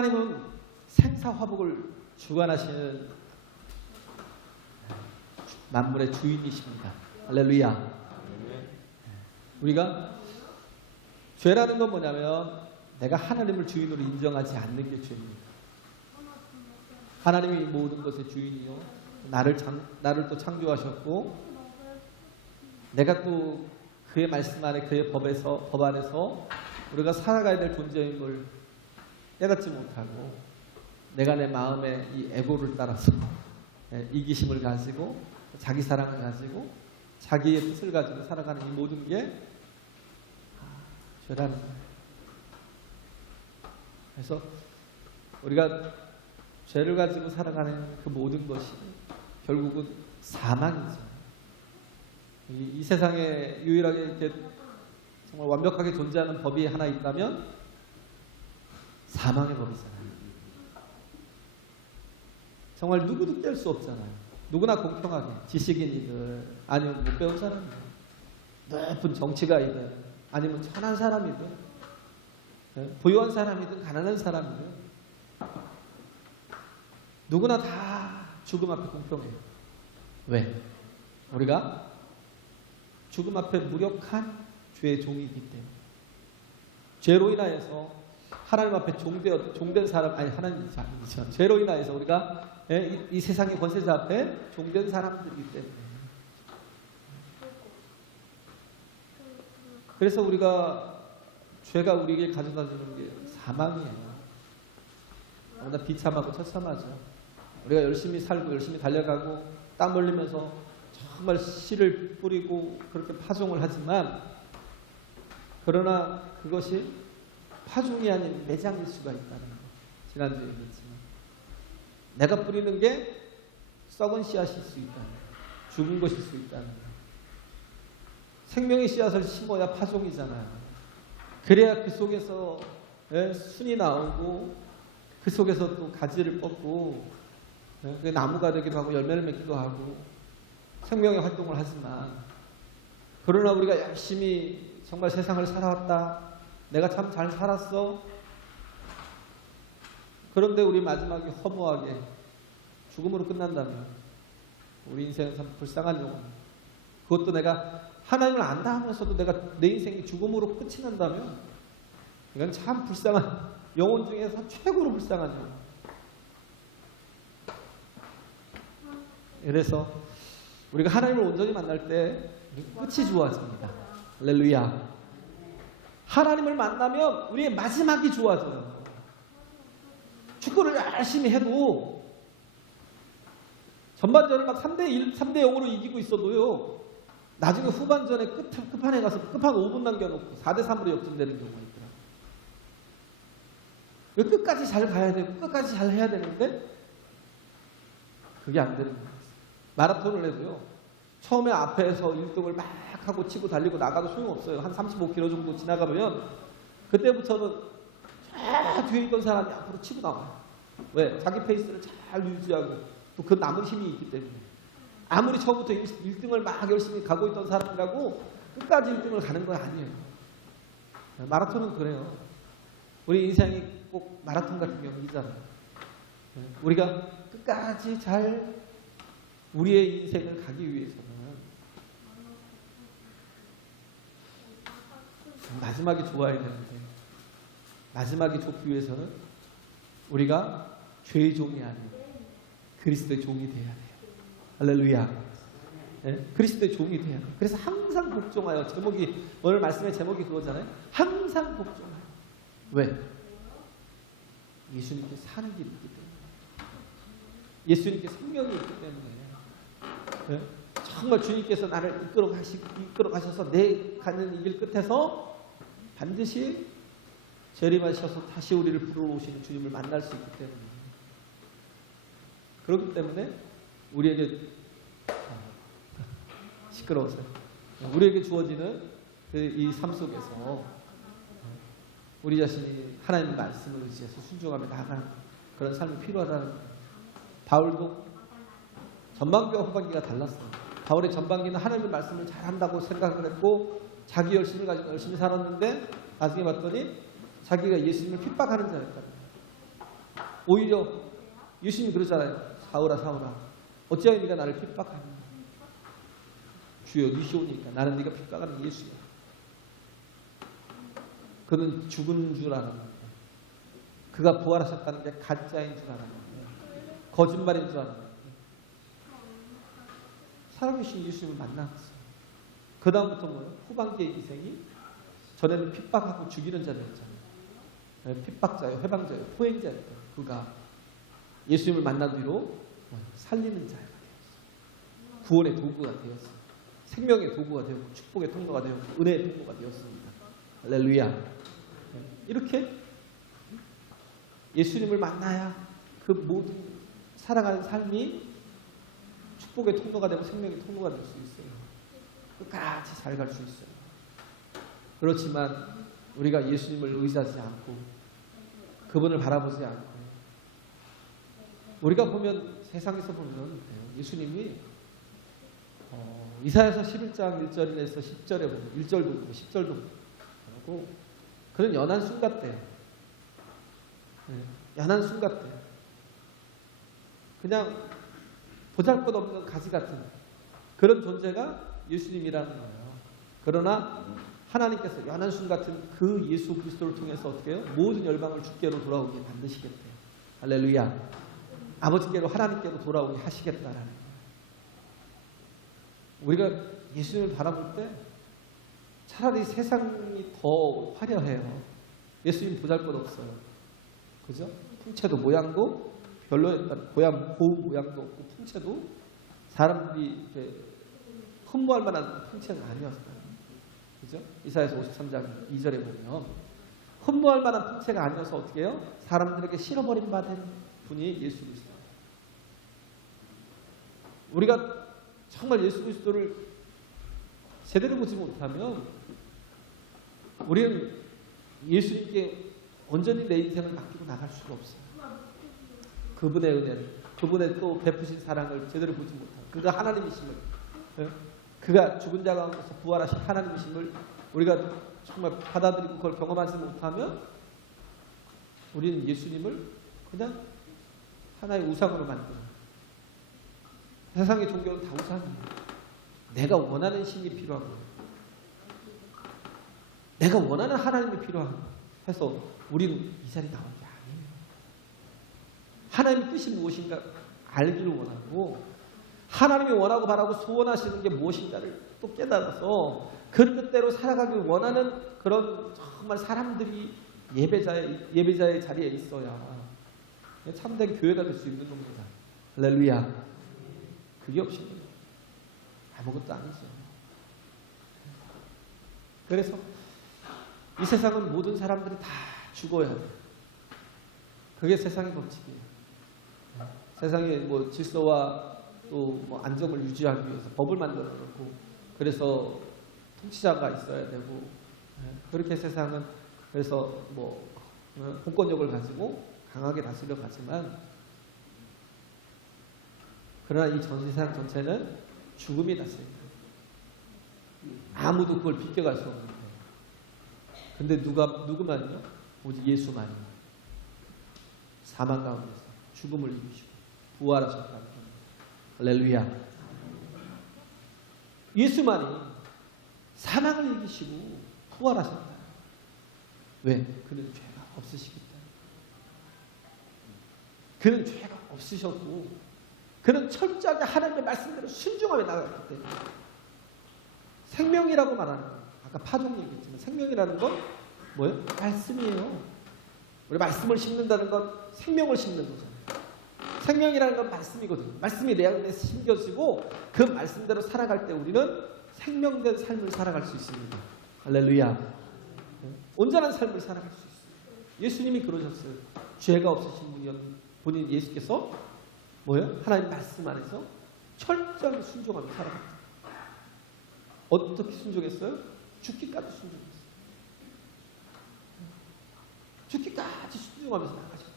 하나님은 생사화복을 주관하시는 만물의 주인이십니다. 할렐루야. 우리가 죄라는 건 뭐냐면 내가 하나님을 주인으로 인정하지 않는 게 죄입니다. 하나님이 모든 것의 주인이요, 나를 또 창조하셨고, 내가 또 그의 말씀 안에, 그의 법 안에서 우리가 살아가야 될 존재임을 깨닫지 못하고, 내가 내 마음의 이 에고를 따라서 이기심을 가지고 자기 사랑을 가지고 자기의 뜻을 가지고 살아가는 이 모든 게 죄라는 거예요. 그래서 우리가 죄를 가지고 살아가는 그 모든 것이 결국은 사망이죠. 이 세상에 유일하게 이렇게 정말 완벽하게 존재하는 법이 하나 있다면 사망의 법이잖아요. 정말 누구도 뗄 수 없잖아요. 누구나 공평하게 지식인이든 아니면 못 배운 사람이든 높은 정치가이든 아니면 천한 사람이든 부유한 사람이든 가난한 사람이든 누구나 다 죽음 앞에 공평해요. 왜? 우리가 죽음 앞에 무력한 죄의 종이기 때문에. 죄로 인하여서 하나님 앞에 종된 사람, 아니 하나님이 아니죠. 죄로 인하여서 우리가 이 세상의 권세자 앞에 종된 사람들이기 때문에. 그래서 죄가 우리에게 가져다 주는 게 사망이에요. 너무나 비참하고 처참하죠. 우리가 열심히 살고 열심히 달려가고 땀 흘리면서 정말 씨를 뿌리고 그렇게 파종을 하지만, 그러나 그것이 파종이 아닌 매장일 수가 있다는 거. 지난주에 얘기했지만 내가 뿌리는 게 썩은 씨앗일 수 있다는 거, 죽은 것일 수 있다는 거. 생명의 씨앗을 심어야 파종이잖아요. 그래야 그 속에서 순이 나오고 그 속에서 또 가지를 뻗고 나무가 되기도 하고 열매를 맺기도 하고 생명의 활동을 하지만, 그러나 우리가 열심히 정말 세상을 살아왔다, 내가 참 잘 살았어, 그런데 우리 마지막에 허무하게 죽음으로 끝난다면 우리 인생은 참 불쌍한 영혼. 그것도 내가 하나님을 안다 하면서도 내가 내 인생이 죽음으로 끝이 난다면 이건 참 불쌍한 영혼 중에서 최고로 불쌍한 영혼. 그래서 우리가 하나님을 온전히 만날 때 끝이 좋아집니다. 할렐루야. 하나님을 만나면 우리의 마지막이 좋아져요. 축구를 열심히 해도 전반전을 막 3대1, 3대0으로 이기고 있어도요, 나중에 후반전에 끝판에 가서 끝판 5분 남겨놓고 4대3으로 역전되는 경우가 있더라고요. 끝까지 잘 가야 되고 끝까지 잘 해야 되는데 그게 안 되는 거예요. 마라톤을 해도요, 처음에 앞에서 1등을 막 하고 치고 달리고 나가도 소용없어요. 한 35km 정도 지나가면 그때부터는 저 뒤에 있던 사람이 앞으로 치고 나와요. 왜? 자기 페이스를 잘 유지하고 또 그 남은 힘이 있기 때문에. 아무리 처음부터 1등을 막 열심히 가고 있던 사람이라고 끝까지 1등을 가는 건 아니에요. 마라톤은 그래요. 우리 인생이 꼭 마라톤 같은 경우이잖아요. 우리가 끝까지 잘 우리의 인생을 가기 위해서는 마지막이 좋아야 되는데, 마지막이 좋기 위해서는 우리가 죄의 종이 아닌 그리스도의 종이 돼야 돼요. 할렐루야. 네? 그리스도의 종이 돼야 돼요. 그래서 항상 복종하여. 오늘 말씀의 제목이 그거잖아요. 항상 복종하여. 왜? 예수님께 사는 길이 있기 때문에. 예수님께 생명이 있기 때문에. 네? 정말 주님께서 나를 이끌어 가셔서 내 가는 이 길 끝에서 반드시 재림하셔서 다시 우리를 불러오시는 주님을 만날 수 있기 때문에. 그렇기 때문에 우리에게 시끄러워서요. 우리에게 주어지는 이 삶 속에서 우리 자신이 하나님의 말씀을 의지해서 순종하며 나아가는 그런 삶이 필요하다는 거예요. 바울도 전반기와 후반기가 달랐어요. 바울의 전반기는 하나님의 말씀을 잘한다고 생각을 했고 자기 열심을 가지고 열심히 살았는데 나중에 봤더니 자기가 예수님을 핍박하는 자였다. 오히려 예수님이 그러잖아요. 사울아 사울아 어찌하여 네가 나를 핍박하니. 주여 니시오니까 나는 네가 핍박하는 예수야. 그는 죽은 줄 알았는데, 그가 부활하셨다는 게 가짜인 줄 알았는데, 거짓말인 줄 알았는데 살아계신 예수님을 만났어요. 그 다음부터 뭐예요? 후반기의 희생이 전에는 핍박하고 죽이는 자였잖아요. 핍박자요, 회방자요, 포행자였던 그가 예수님을 만난 뒤로 살리는 자가 되었어요. 구원의 도구가 되었어요. 생명의 도구가 되었고 축복의 통로가 되었고 은혜의 통로가 되었습니다. 할렐루야. 이렇게 예수님을 만나야 그 모든 살아가는 삶이 축복의 통로가 되고 생명의 통로가 될 수 있어요. 끝까지 잘 갈 수 있어요. 그렇지만 우리가 예수님을 의지하지 않고 그분을 바라보지 않고 우리가 보면 세상에서 보면 예수님이 이사야서 11장 1절에서 10절에 보면 1절도 보고 10절도 보고 그런 연한 순 같대요. 연한 순 같대요. 그냥 보잘것없는 가지 같은 그런 존재가 예수님이라는 거예요. 그러나 하나님께서 연한 순 같은 그 예수 그리스도를 통해서 어떻게 해요? 모든 열방을 주께로 돌아오게 만드시겠대요. 할렐루야. 아버지께로 하나님께로 돌아오게 하시겠다라는 거예요. 우리가 예수님을 바라볼 때 차라리 세상이 더 화려해요. 예수님 보잘것없어요. 그죠? 풍채도 모양도 별로 고운 모양도 없고 풍채도 사람들이 이렇게 흠모할 만한 풍채는 아니었어요. 그죠? 이사야서 53장 2절에 보면 흠모할 만한 풍채가 아니어서 어떻게 해요? 사람들에게 실어버린 바 된 분이 예수 그리스도. 우리가 정말 예수 그리스도를 제대로 보지 못하면 우리는 예수님께 온전히 내 인생을 맡기고 나갈 수가 없어요. 그분의 은혜를, 그분의 또 베푸신 사랑을 제대로 보지 못하고 그가 하나님이심을, 그가 죽은 자 가운데서 부활하신 하나님이심을 우리가 정말 받아들이고 그걸 경험하지 못하면 우리는 예수님을 그냥 하나의 우상으로 만드는, 세상의 종교는 다 우상이에요. 내가 원하는 신이 필요하고 내가 원하는 하나님이 필요하고 해서 우리는 이 자리에 나온 게 아니에요. 하나님의 뜻이 무엇인가 알기를 원하고 하나님이 원하고 바라고 소원하시는 게 무엇인가를 또 깨달아서 그 뜻대로 살아가길 원하는 그런 정말 사람들이 예배자의 자리에 있어야 참된 교회가 될 수 있는 겁니다. 할렐루야. 그게 없이는 아무것도 아니죠. 그래서 이 세상은 모든 사람들이 다 죽어야 돼요. 그게 세상의 법칙이에요. 세상의 뭐 질서와 또 뭐 안정을 유지하기 위해서 법을 만들어 놓고 그래서 통치자가 있어야 되고 그렇게 세상은 그래서 뭐 공권력을 가지고 강하게 다스려 가지만 그러나 이 전 세상 전체는 죽음이 다스립니다. 아무도 그걸 비껴갈 수 없는 거예요. 근데 누구만요? 오직 예수만이 사망 가운데서 죽음을 이기시고 부활하셨다는 겁니다. 할렐루야. 예수만이 사망을 이기시고 부활하셨다. 왜? 그는 죄가 없으시기 때문에. 그는 죄가 없으셨고 그는 철저하게 하나님의 말씀대로 순종하며 나갔기 때문에. 생명이라고 말하는 거예요. 아까 파종 얘기했지만 생명이라는 건 뭐예요? 말씀이에요. 우리 말씀을 심는다는 건 생명을 심는 거잖아요. 생명이라는 건 말씀이거든요. 말씀이 내 안에 심겨지고 그 말씀대로 살아갈 때 우리는 생명된 삶을 살아갈 수 있습니다. 할렐루야. 온전한 삶을 살아갈 수 있어요. 예수님이 그러셨어요. 죄가 없으신 분이었던 본인 예수께서 뭐예요? 하나님 말씀 안에서 철저하게 순종하며 살아갔어요. 어떻게 순종했어요? 죽기까지 순종했어요. 죽기까지 순종하면서 나가셨어요.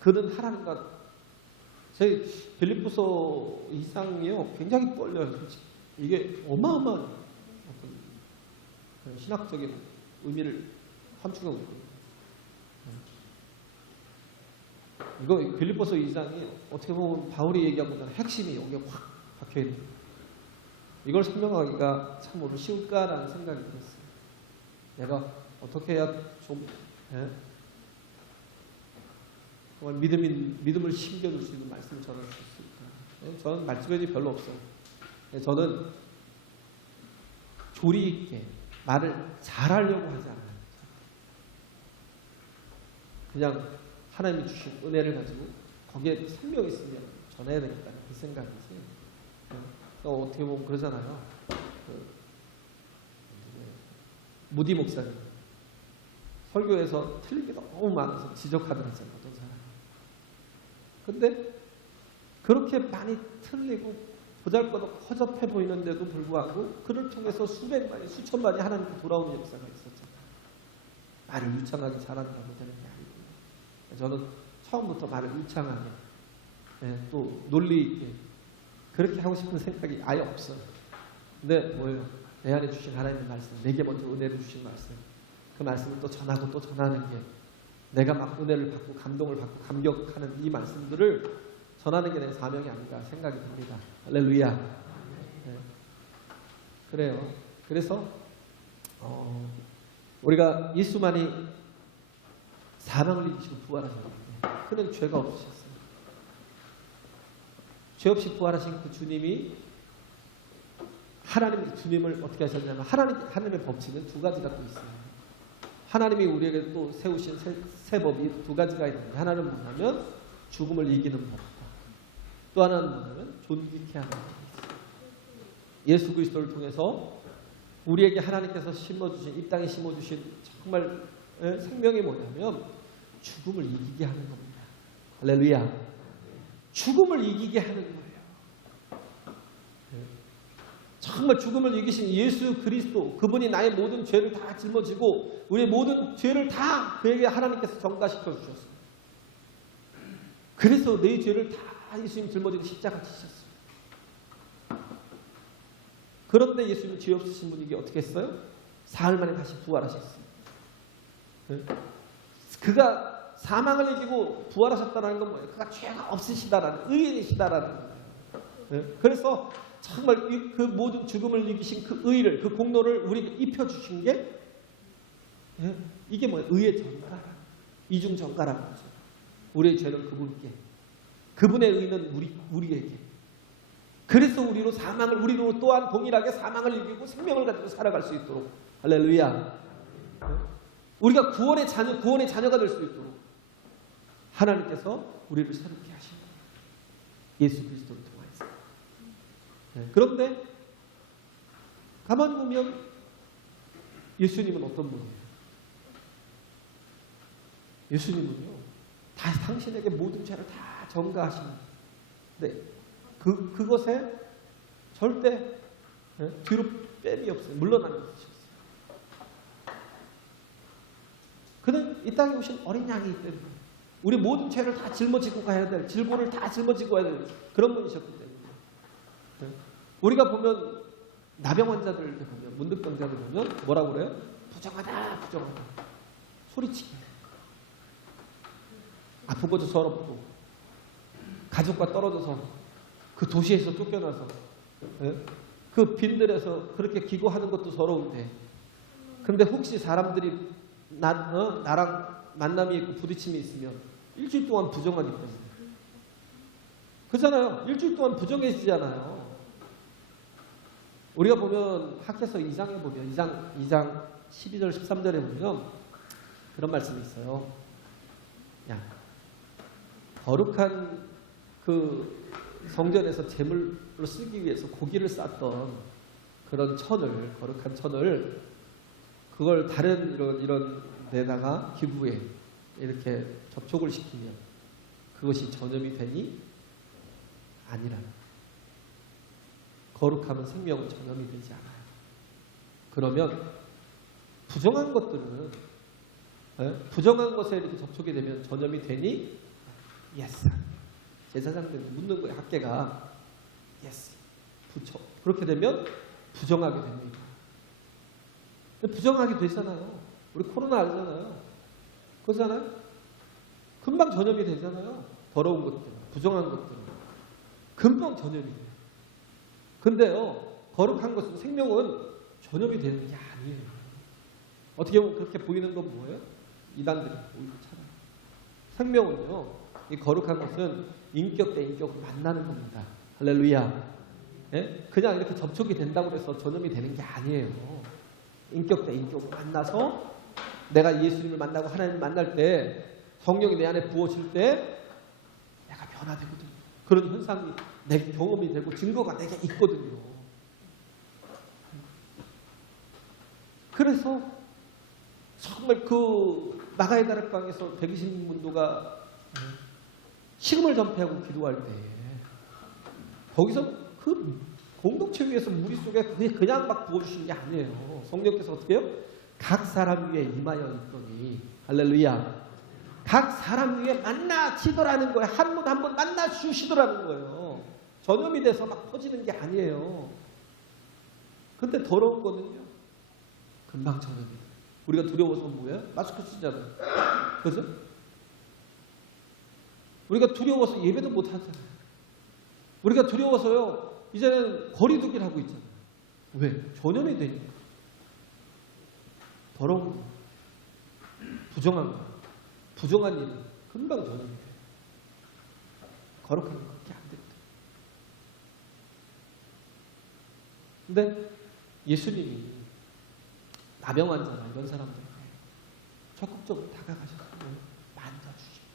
그는 하나님과 저희 빌립보서 이상이요 굉장히 떨려요. 솔직히. 이게 어마어마한 어떤 신학적인 의미를 함축하고 있거든요. 이거 빌립보서 2장이 어떻게 보면 바울이 얘기하고 있는 핵심이 여기에 확 박혀있는 거예요. 이걸 설명하기가 참 오늘 쉬울까라는 생각이 들었어요. 내가 어떻게 해야 좀 정말 믿음을 심겨줄 수 있는 말씀을 전할 수 있을까? 저는 말주변이 별로 없어요. 저는 조리 있게 말을 잘하려고 하지 않아요. 그냥 하나님이 주신 은혜를 가지고 거기에 생명이 있으면 전해야 되겠다는 그 생각이지. 어떻게 보면 그러잖아요. 무디 목사님 설교에서 틀린 게 너무 많아서 지적하더라고요. 어떤 사람. 근데 그렇게 많이 틀리고 보잘것없고 허접해 보이는데도 불구하고 그를 통해서 수백만이 수천만이 하나님께 돌아오는 역사가 있었잖아요. 말을 유창하게 잘한다고 되는 게 아니고, 저는 처음부터 말을 유창하게 또 논리 있게 그렇게 하고 싶은 생각이 아예 없어요. 근데 뭐예요? 내 안에 주신 하나님의 말씀, 내게 먼저 은혜를 주신 말씀, 그 말씀을 또 전하고 또 전하는 게 내가 막 은혜를 받고 감동을 받고 감격하는 이 말씀들을 전하는 게 내 사명이 아닌가 생각이 듭니다. 할렐루야. 네. 그래요. 그래서 우리가 예수만이 사망을 이기시고 부활하셨는데 그는 죄가 없으셨어요. 죄 없이 부활하신 그 주님이 하나님 주님을 어떻게 하셨냐면 하나님의 법칙은 두 가지가 또 있어요. 하나님이 우리에게 또 세우신 새 법이 두 가지가 있는데 하나는 뭐냐면 죽음을 이기는 법, 또 하나는 뭐냐면 존귀케 하는 법이 있어요. 예수 그리스도를 통해서 우리에게 하나님께서 심어주신 이 땅에 심어주신 정말 생명이 뭐냐면 죽음을 이기게 하는 겁니다. 할렐루야. 죽음을 이기게 하는 거예요. 정말 죽음을 이기신 예수 그리스도, 그분이 나의 모든 죄를 다 짊어지고 우리의 모든 죄를 다 그에게 하나님께서 전가시켜 주셨어요. 그래서 내 죄를 다 예수님 짊어지고 십자가 지셨어요. 그런데 예수님 죄 없으신 분이 어떻게 했어요? 사흘 만에 다시 부활하셨어요. 그가 사망을 이기고 부활하셨다는 건 뭐예요? 그가 죄가 없으시다라는, 의인이시다라는 거예요. 그래서 정말 그 모든 죽음을 이기신 그 의를, 그 공로를 우리에게 입혀주신 게 이게 뭐예요? 의의 전가라. 이중 전가라는 거죠. 우리의 죄는 그분께, 그분의 의는 우리에게. 그래서 우리로 또한 동일하게 사망을 이기고 생명을 가지고 살아갈 수 있도록. 할렐루야. 우리가 구원의 자녀가 될 수 있도록 하나님께서 우리를 새롭게 하신 거예요. 예수 그리스도를 통해서. 그런데 가만히 보면 예수님은 어떤 분이에요? 예수님은요, 다 당신에게 모든 죄를 다 전가하시는. 네, 그것에 절대 뒤로 뺨이 없어요. 물러나는 것이었어요. 그는 이 땅에 오신 어린 양이기 때문에 우리 모든 죄를 다 짊어지고 가야 될, 질고를 다 짊어지고 가야 될 그런 분이셨기 때문에. 우리가 보면 나병 환자들 보면, 문득병자들 보면 뭐라고 그래요? 부정하다, 부정하다. 소리치기. 아픈 것도 서럽고, 가족과 떨어져서 그 도시에서 쫓겨나서 그 빈들에서 그렇게 기고하는 것도 서러운데, 근데 혹시 사람들이 나랑 만남이 있고 부딪힘이 있으면 일주일 동안 부정하니까. 그렇잖아요. 일주일 동안 부정해지잖아요. 우리가 보면 학개서 2장에 보면 2장 12절 13절에 보면 그런 말씀이 있어요. 야, 거룩한 그 성전에서 제물로 쓰기 위해서 고기를 쌌던 그런 천을, 거룩한 천을 그걸 다른 이런 데다가 기부에 이렇게 접촉을 시키면 그것이 전염이 되니 아니라. 거룩하면 생명은 전염이 되지 않아요. 그러면 부정한 것들은 부정한 것에 이렇게 접촉이 되면 전염이 되니 예스. 제사장들 묻는 거예요. 학계가 예스. 그렇게 되면 부정하게 됩니다. 부정하게 되잖아요. 우리 코로나 알잖아요. 그렇잖아요? 금방 전염이 되잖아요. 더러운 것들, 부정한 것들. 금방 전염이 돼요. 근데요, 거룩한 것은, 생명은 전염이 되는 게 아니에요. 어떻게 보면 그렇게 보이는 건 뭐예요? 이단들이 오히려 차라리. 생명은요, 이 거룩한 것은 인격 대 인격을 만나는 겁니다. 할렐루야. 예? 그냥 이렇게 접촉이 된다고 해서 전염이 되는 게 아니에요. 인격 대 인격을 만나서 내가 예수님을 만나고 하나님을 만날 때 성령이 내 안에 부어질 때 내가 변화되거든요. 그런 현상이 내 경험이 되고 증거가 내게 있거든요. 그래서 정말 그 나가야 다락방에서 120문도가 식음을 전폐하고 기도할 때 거기서 그 공동체 위에서 무리 속에 그냥 막 부어주시는 게 아니에요. 성령께서 어떻게 해요? 각 사람 위에 임하여 있더니, 할렐루야, 각 사람 위에 만나시더라는 거예요. 한 분 한 분 만나주시더라는 거예요. 전염이 돼서 막 퍼지는 게 아니에요. 근데 더러운 거는요, 금방 전염이 돼요. 우리가 두려워서 뭐예요? 마스크 쓰잖아요. 그죠? 우리가 두려워서 예배도 못 하잖아요. 우리가 두려워서요, 이제는 거리두기를 하고 있잖아요. 왜? 전염이 되니까. 더러운 거, 부정한 거, 부정한 일은 금방 전염이 돼요. 거룩한 거 그렇게 안 됩니다. 근데 예수님이 나병 환자나 이런 사람들에게 적극적으로 다가가셔서 만져주시고,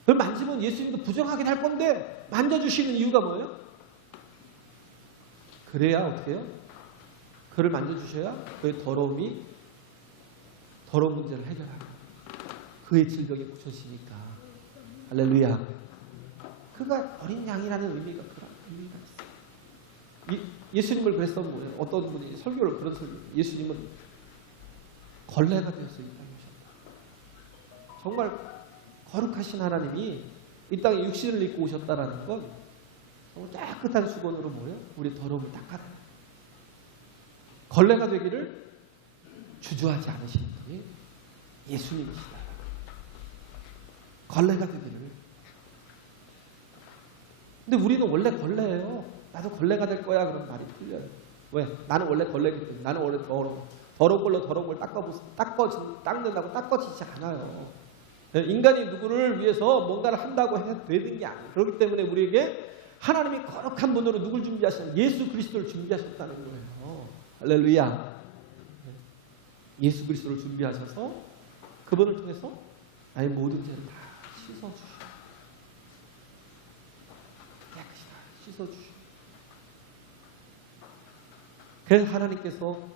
그걸 만지면 예수님도 부정하긴 할 건데 만져주시는 이유가 뭐예요? 그래야 어떻게 해요? 그를 만져주셔야 그의 더러운 문제를 해결하고 그의 질병이 고쳐지니까. 할렐루야. 그가 어린 양이라는 의미가 그런 의미가 있어요. 예수님을 그래서 뭐예요? 어떤 분이 설교를 그런 설교, 예수님은 걸레가 되어서 이 땅에 오셨다. 정말 거룩하신 하나님이 이 땅에 육신을 입고 오셨다라는 건 정말 깨끗한 수건으로 뭐예요? 우리 더러움을 닦아내요. 걸레가 되기를 주저하지 않으시는 분이 예수님이시다. 걸레가 되기를. 근데 우리는 원래 걸레예요. 나도 걸레가 될 거야. 그런 말이 틀려요. 왜? 나는 원래 걸레기 때문에. 나는 원래 더러운 걸로 더러운 걸 닦는다고 닦아지지 않아요. 인간이 누구를 위해서 뭔가를 한다고 해서 되는 게 아니에요. 그렇기 때문에 우리에게 하나님이 거룩한 분으로 누굴 준비하셨냐? 예수 그리스도를 준비하셨다는 거예요. 할렐루야. 예수 그리스도를 준비하셔서 그분을 통해서 나의 모든 죄를 다 씻어주시고, 깨끗이 다 씻어주시고. 그래서 하나님께서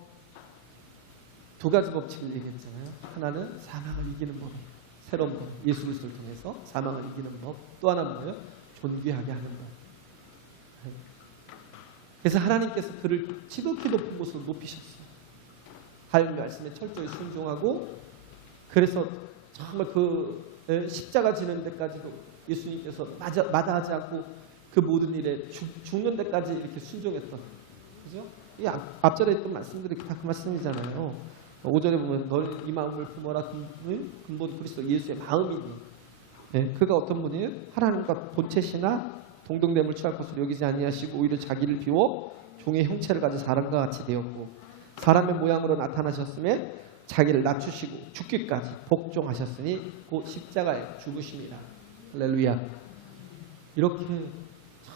두 가지 법칙을 얘기했잖아요. 하나는 사망을 이기는 법이에요. 새로운 법, 예수 그리스도를 통해서 사망을 이기는 법. 또 하나는 뭐예요? 존귀하게 하는 법. 그래서 하나님께서 그를 지극히 높은 곳으로 높이셨어요. 하나님 말씀에 철저히 순종하고, 그래서 정말 그 십자가 지는 데까지도 예수님께서 마다하지 않고 그 모든 일에 죽는 데까지 이렇게 순종했던, 그죠? 이 앞절에 있던 말씀들이 다 그 말씀이잖아요. 5절에 보면 너는 이 마음을 품어라. 근본 그리스도 예수의 마음이니. 네, 그가 어떤 분이에요? 하나님과 본체시나 동등됨을 취할 것으로 여기지 아니하시고 오히려 자기를 비워 종의 형체를 가진 사람과 같이 되었고, 사람의 모양으로 나타나셨음에 자기를 낮추시고 죽기까지 복종하셨으니 곧 십자가에 죽으심이라. 할렐루야. 이렇게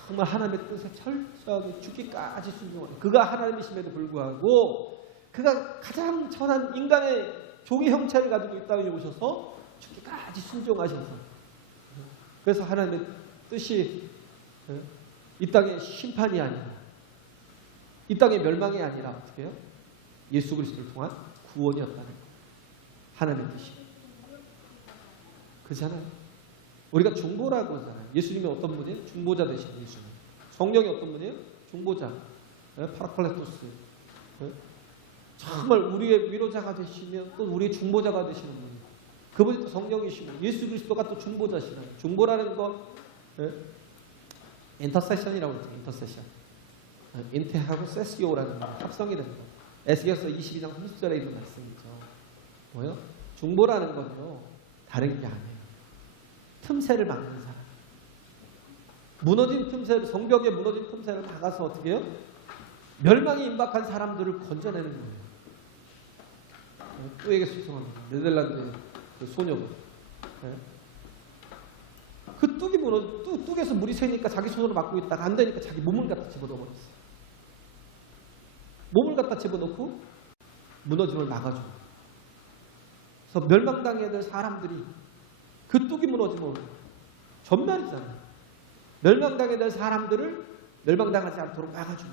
정말 하나님의 뜻에 철저하게 죽기까지 순종하는, 그가 하나님이심에도 불구하고 그가 가장 천한 인간의 종의 형체를 가지고 이 땅에 오셔서 죽기까지 순종하셔서, 그래서 하나님의 뜻이 이 땅의 심판이 아니라, 이 땅의 멸망이 아니라 어떻게 해요? 예수 그리스도를 통한 구원이었다는 거예요. 하나님의 뜻이. 그렇잖아요. 우리가 중보라고 하잖아요. 예수님이 어떤 분이에요? 중보자 되신 예수님. 성령이 어떤 분이에요? 중보자. 파라클레토스. 정말 우리의 위로자가 되시면 또 우리의 중보자가 되시는 분이에요. 그분이 또 성령이시고 예수 그리스도가 또 중보자시라는. 중보라는 건 인터세션이라고 했죠. 인터세션. 인테하고 세시오라는 거 합성이 되는 거. 에스겔서 22장 30절에 있는 말씀이죠. 뭐요? 중보라는 건요, 다른 게 아니에요. 틈새를 막는 사람. 무너진 틈새, 성벽에 무너진 틈새를 막아서 어떻게 해요? 멸망이 임박한 사람들을 건져내는 거예요. 뚜에게 숙성합니다. 네덜란드의 그 소녀분. 그 뚝에서 물이 새니까 자기 손으로 막고 있다가 안 되니까 자기 몸을 갖다 집어넣어버렸어요. 몸을 갖다 집어넣고 무너짐을 막아줘. 그래서 멸망당해야 될 사람들이 그 뚝이 무너지면 전멸이잖아요. 멸망당해야 될 사람들을 멸망당하지 않도록 막아주는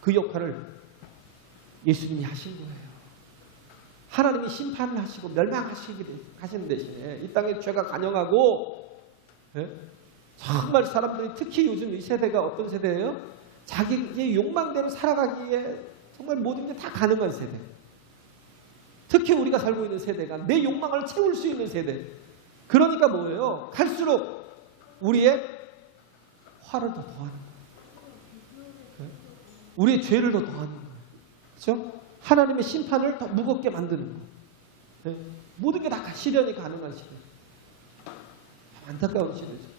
그 역할을 예수님이 하신 거예요. 하나님이 심판을 하시고 멸망하시는 대신에 이 땅에 죄가 간영하고, 정말 사람들이 특히 요즘 이 세대가 어떤 세대예요? 자기의 욕망대로 살아가기에 정말 모든 게 다 가능한 세대. 특히 우리가 살고 있는 세대가 내 욕망을 채울 수 있는 세대. 그러니까 뭐예요? 갈수록 우리의 화를 더 더하는 거예요. 우리의 죄를 더 더하는 거예요. 그렇죠? 하나님의 심판을 더 무겁게 만드는 거예요. 모든 게 다 실현이 가능한 시대. 안타까운 시대죠.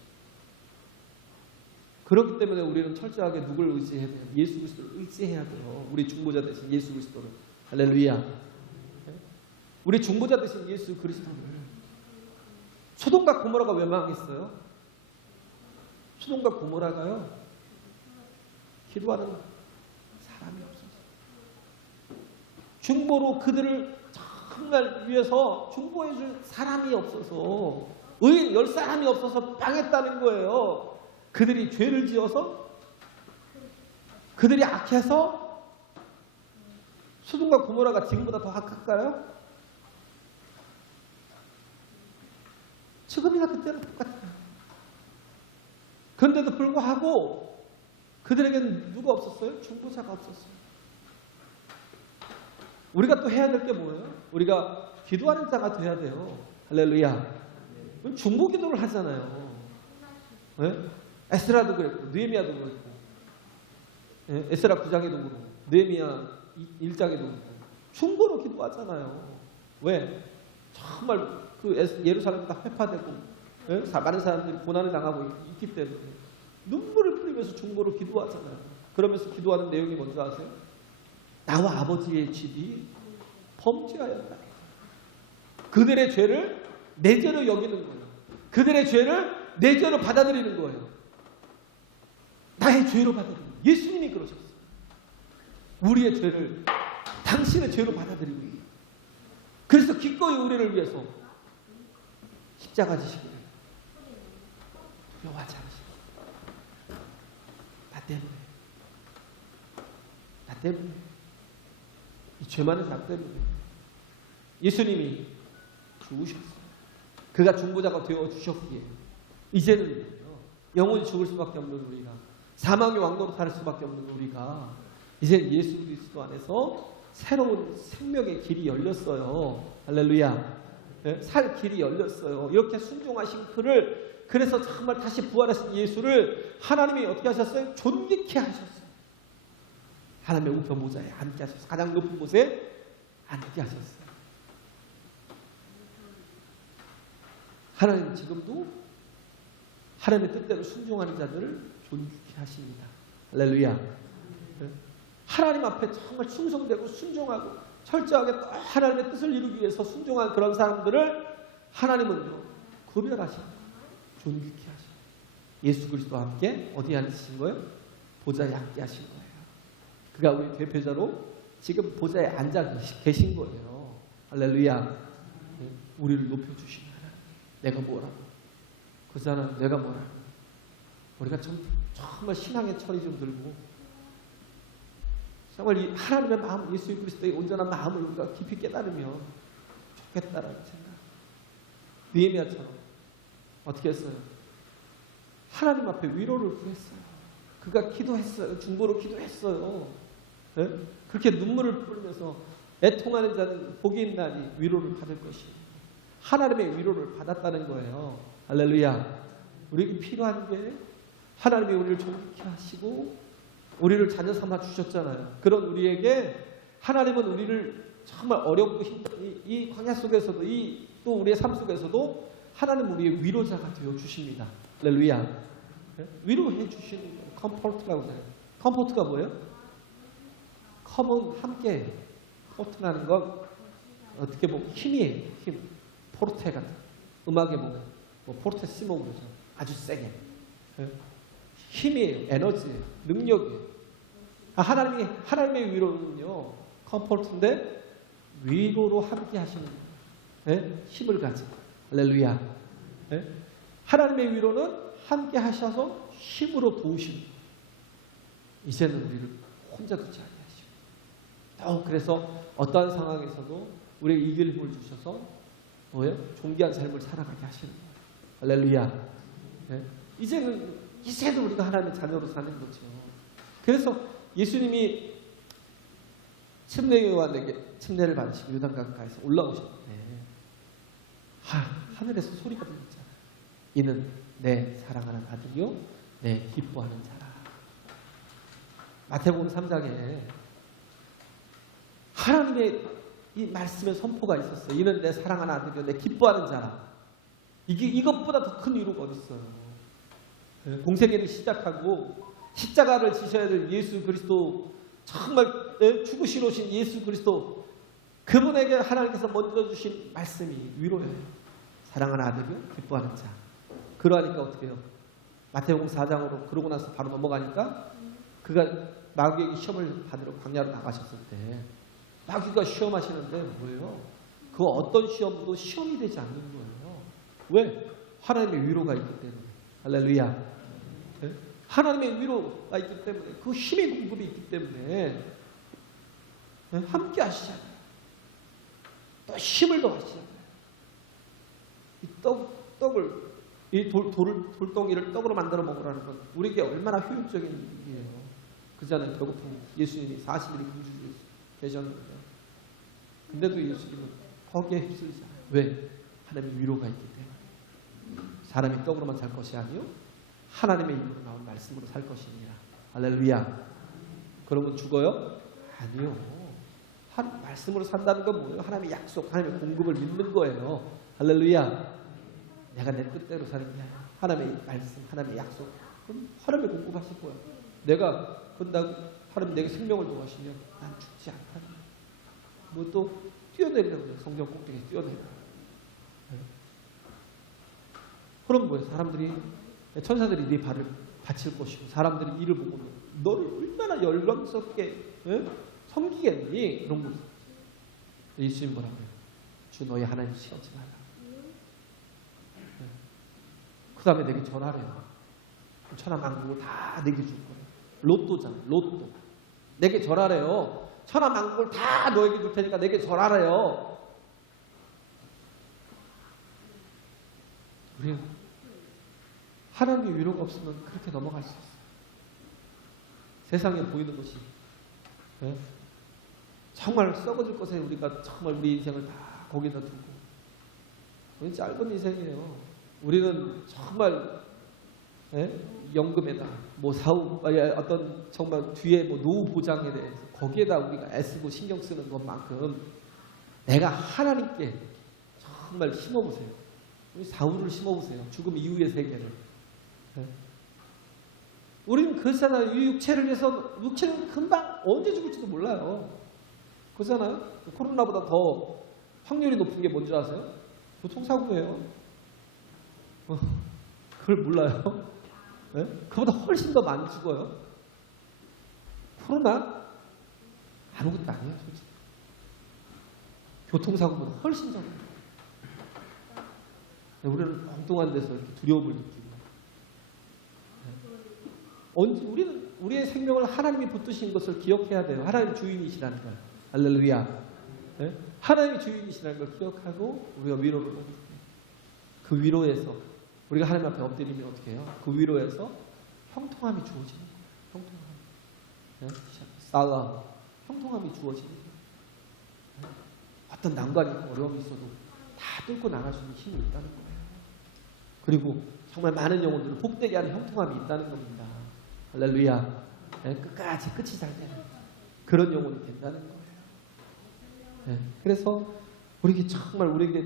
그렇기 때문에 우리는 철저하게 누굴 의지해야 돼요? 예수 그리스도를 의지해야 돼요. 우리 중보자 되신 예수 그리스도를. 할렐루야. 우리 중보자 되신 예수 그리스도를. 소돔과 고모라가 왜 망했어요? 소돔과 고모라가요, 기도하는 사람이 없어서. 중보로 그들을 정말 위해서 중보해줄 사람이 없어서, 의인 10사람이 없어서 망했다는 거예요. 그들이 죄를 지어서, 그들이 악해서. 소돔과 고모라가 지금보다 더 악할까요? 지금이나 그때는 똑같아요. 그런데도 불구하고 그들에게는 누가 없었어요? 중보자가 없었어요. 우리가 또 해야 될 게 뭐예요? 우리가 기도하는 자가 돼야 돼요. 할렐루야. 중보 기도를 하잖아요. 네? 에스라도 그랬고, 느헤미야도 그랬고, 에스라 9장에도 그렇고, 느헤미야 1장에도 그렇고, 중보로 기도하잖아요. 왜? 정말 그 예루살렘이 다 회파되고, 많은 사람들이 고난을 당하고 있기 때문에 눈물을 흘리면서 중보로 기도하잖아요. 그러면서 기도하는 내용이 뭔지 아세요? 나와 아버지의 집이 범죄하였다. 그들의 죄를 내 죄로 여기는 거예요. 그들의 죄를 내 죄로 받아들이는 거예요. 나의 죄로 받아들이는 거예요. 예수님이 그러셨어요. 우리의 죄를 당신의 죄로 받아들이고, 그래서 기꺼이 우리를 위해서 십자가 지시기를 두려워하지 않으십니다. 나 때문에 이 죄 많은 자 때문에 예수님이 죽으셨어요. 그가 중보자가 되어 주셨기에 이제는 영원히 죽을 수밖에 없는 우리가, 사망의 왕도로 탈 수밖에 없는 우리가, 이제 예수 그리스도 안에서 새로운 생명의 길이 열렸어요. 할렐루야. 살 길이 열렸어요. 이렇게 순종하신 그를, 그래서 정말 다시 부활하신 예수를 하나님이 어떻게 하셨어요? 존귀케 하셨어요. 하나님의 우편 보좌에 앉게 하셨어요. 가장 높은 곳에 앉게 하셨어요. 하나님 지금도 하나님의 뜻대로 순종하는 자들을 존귀케 하십니다. 할렐루야. 하나님 앞에 정말 충성되고 순종하고 철저하게 하나님의 뜻을 이루기 위해서 순종한 그런 사람들을 하나님은요, 구별하십니다. 존귀케 하십니다. 예수 그리스도와 함께 어디에 앉으신 거예요? 보좌에 앉게 하신 거예요. 그가 우리 대표자로 지금 보좌에 앉아 계신 거예요. 할렐루야. 우리를 높여주시는 하나님. 내가 뭐라고? 그 자는 내가 뭐라고? 우리가 정말 신앙의 철이 좀 들고, 정말 이 하나님의 마음, 예수 그리스도의 온전한 마음을 우리가 깊이 깨달으면 좋겠다라는 생각. 느헤미야처럼 어떻게 했어요? 하나님 앞에 위로를 구했어요. 그가 기도했어요. 중보로 기도했어요. 네? 그렇게 눈물을 뿌리면서 애통하는 자는 복이 있나니 위로를 받을 것이. 하나님의 위로를 받았다는 거예요. 할렐루야. 우리에게 필요한 게 하나님이 우리를 존귀케 하시고 우리를 자녀 삼아 주셨잖아요. 그런 우리에게 하나님은 우리를 정말 어렵고 이 광야 속에서도 또 우리의 삶 속에서도 하나님 우리의 위로자가 되어 주십니다. 할렐루야. 위로해 주시는 거예요. 컴포트라고 해요. 컴포트가 뭐예요? 컴은 함께, 컴포트라는 건 어떻게 보면 힘이에요. 힘. 포르테 같은. 음악에 보면 뭐 포르테시모 그러죠. 아주 세게. 힘이에요. 에너지예요. 능력이에요. 하나님의 위로는요. 컴포트인데 위로로 함께 하시는 거예요. 힘을 가지고. 할렐루야. 하나님의 위로는 함께 하셔서 힘으로 도우시는 거예요. 이제는 우리를 혼자 두지 아니하시고 그래서 어떠한 상황에서도 우리에게 이길 힘을 주셔서 뭐예요? 존귀한 삶을 살아가게 하시는 거예요. 할렐루야. 이제는 우리가 하나님의 자녀로 사는 거죠. 그래서 예수님이 침례요한에게 침례를 받으시고 요단강가에서 올라오셨는데 하늘에서 소리가 들렸잖아요. 이는 내 사랑하는 아들이요 내 기뻐하는 자라. 마태복음 3장에 하나님의 이 말씀의 선포가 있었어요. 이는 내 사랑하는 아들이요 내 기뻐하는 자라. 이것보다 더 큰 위로가 어디 있어요. 공생애를 시작하고 십자가를 지셔야 될 예수 그리스도, 정말 죽으시러 오신 예수 그리스도, 그분에게 하나님께서 먼저 주신 말씀이 위로예요. 사랑하는 아들이요 기뻐하는 자. 그러하니까 어떻게 해요? 마태복음 4장으로 그러고 나서 바로 넘어가니까 그가 마귀에게 시험을 받으러 광야로 나가셨을 때 마귀가 시험하시는데 뭐예요? 그 어떤 시험도 시험이 되지 않는 거예요. 왜? 하나님의 위로가 있기 때문에. 할렐루야. 하나님의 위로가 있기 때문에, 그 힘의 공급이 있기 때문에 함께 하시잖아요. 또 힘을 더하시잖아요. 이 이 돌덩이를 떡으로 만들어 먹으라는 건 우리에게 얼마나 효율적인 일이에요. 그전에 배고픈 예수님이 40일이 굶주려 계셨는데, 근데도 예수님은 거기에 휩쓸리잖아요. 왜? 하나님의 위로가 있기 때문에. 사람이 떡으로만 살 것이 아니요 하나님의 입으로 나온 말씀으로 살 것이니라. 할렐루야. 그러면 죽어요? 아니요. 말씀으로 산다는 건 뭐예요? 하나님의 약속, 하나님의 공급을 믿는 거예요. 할렐루야. 내가 내 뜻대로 사는 게 아니라 하나님의 말씀, 하나님의 약속. 그럼 하나님의 공급하실 거예요. 내가 그런다고 하나님 내게 생명을 도와주시면 난 죽지 않다. 뭐 또 뛰어내리라고 해요. 성경 꼭대기에 뛰어내리라고. 그럼 뭐예요? 천사들이 네 발을 받칠 것이고 사람들이 이를 보고 너를 얼마나 열광스럽게 섬기겠니? 이런 거. 예수님 뭐라고 해요? 주 너희 하나님 시험치 말라. 그 다음에 내게 전하래요. 천하만국을 다 내게 줄 거예요. 로또잖아. 로또. 내게 전하래요. 천하만국을 다 너에게 줄 테니까 내게 전하래요. 우리 하나님의 위로가 없으면 그렇게 넘어갈 수 있어요. 세상에 보이는 것이 정말 썩어질 것에 우리가 정말 우리 인생을 다 거기다 두고, 우리 짧은 인생이에요. 우리는 정말 연금에다 뭐 사업 어떤 정말 뒤에 뭐 노후 보장에 대해서 거기에다 우리가 애쓰고 신경 쓰는 것만큼 내가 하나님께 정말 심어보세요. 우리 사울을 심어보세요. 죽음 이후의 세계를. 우리는 그렇잖아요. 이 육체를 위해서, 육체는 금방 언제 죽을지도 몰라요. 그렇잖아요. 코로나보다 더 확률이 높은 게 뭔지 아세요? 교통사고예요. 그걸 몰라요? 네? 그보다 훨씬 더 많이 죽어요. 코로나 아무것도 아니에요, 솔직히. 교통사고보다 훨씬 더. 우리는 엉뚱한 데서 이렇게 두려움을 느끼고. 우리는 우리의 생명을 하나님이 붙드신 것을 기억해야 돼요. 하나님 주인이시라는 걸. 할렐루야. 네? 하나님이 주인이시라는 걸 기억하고 우리가 위로를 받고, 그 위로에서 우리가 하나님 앞에 엎드리면 어떻게 해요? 그 위로에서 형통함이 주어지는 거예요. 형통함. 네? 살라. 형통함이 주어지는 거예요. 네? 어떤 난관이 있고 어려움이 있어도 다 뚫고 나갈 수 있는 힘이 있다는 거예요. 그리고 정말 많은 영혼들을 복되게 하는 형통함이 있다는 겁니다. 할렐루야. 네? 끝까지 끝이 잘 되는 그런 영혼이 된다는 거예요. 네. 그래서 우리에게 정말 우리에게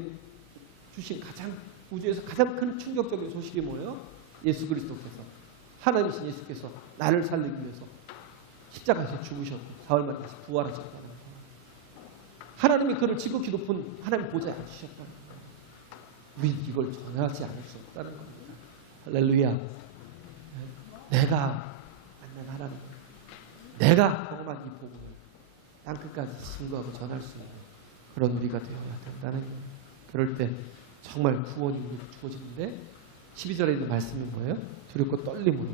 주신 가장 우주에서 가장 큰 충격적인 소식이 뭐예요? 예수 그리스도께서 하나님이신 예수께서 나를 살리기 위해서 십자가에서 죽으셨고 사흘 만에 다시 부활하셨다는 거예요. 하나님이 그를 지극히 높은 하나님 보좌에 앉으셨다는 거예요. 우린 이걸 전하지 않을 수 없다는 거예요. 할렐루야. 내가 만난 하나님, 내가 경험한 이 복음을 땅끝까지 증거하고 전할 수 있는 그런 우리가 되어야 된다는 거예요. 그럴 때 정말 구원이 우리에게 주어지는데 12절에 있는 말씀이 뭐예요? 두렵고 떨림으로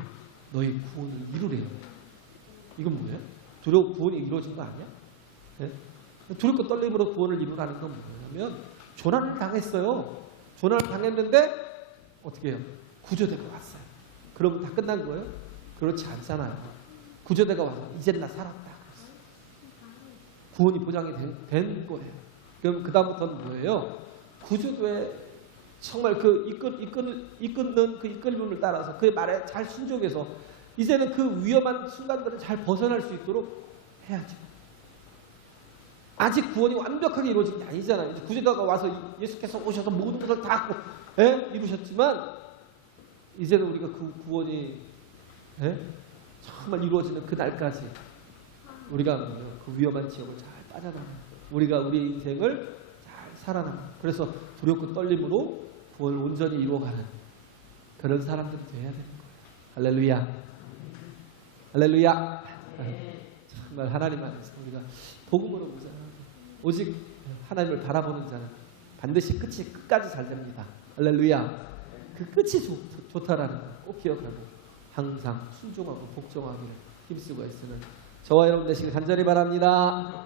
너희 구원을 이루래요. 이건 뭐예요? 두렵고 구원이 이루어진 거 아니야? 네? 두렵고 떨림으로 구원을 이루라는 건 뭐냐면 조난을 당했어요. 조난을 당했는데 어떻게 해요? 구조대가 왔어요. 그러면 다 끝난 거예요? 그렇지 않잖아요. 구조대가 와서 이제는 나 살았다. 구원이 보장이 된 거예요. 그럼 그 다음부터는 뭐예요? 구조대에 정말 그 이끄는 그 이끌림을 따라서 그의 말에 잘 순종해서 이제는 그 위험한 순간들을 잘 벗어날 수 있도록 해야죠. 아직 구원이 완벽하게 이루어진 게 아니잖아요. 이제 구조대가 와서 예수께서 오셔서 모든 것을 다 이루셨지만 이제는 우리가 그 구원이 정말 이루어지는 그 날까지 우리가 그 위험한 지역을 잘 빠져나가는 우리가 우리 인생을 잘 살아나는 그래서 두렵고 떨림으로 구원을 온전히 이루어가는 그런 사람들이 되어야 되는 거예요. 할렐루야. 할렐루야. 정말 하나님 안에서 우리가 복음으로 보자. 오직 하나님을 바라보는 자는 반드시 끝까지 잘 됩니다. 할렐루야. 그 끝이 좋다라는 거 꼭 기억하고 항상 순종하고 복종하기를 힘쓰고 있으는 저와 여러분 되시길 간절히 바랍니다.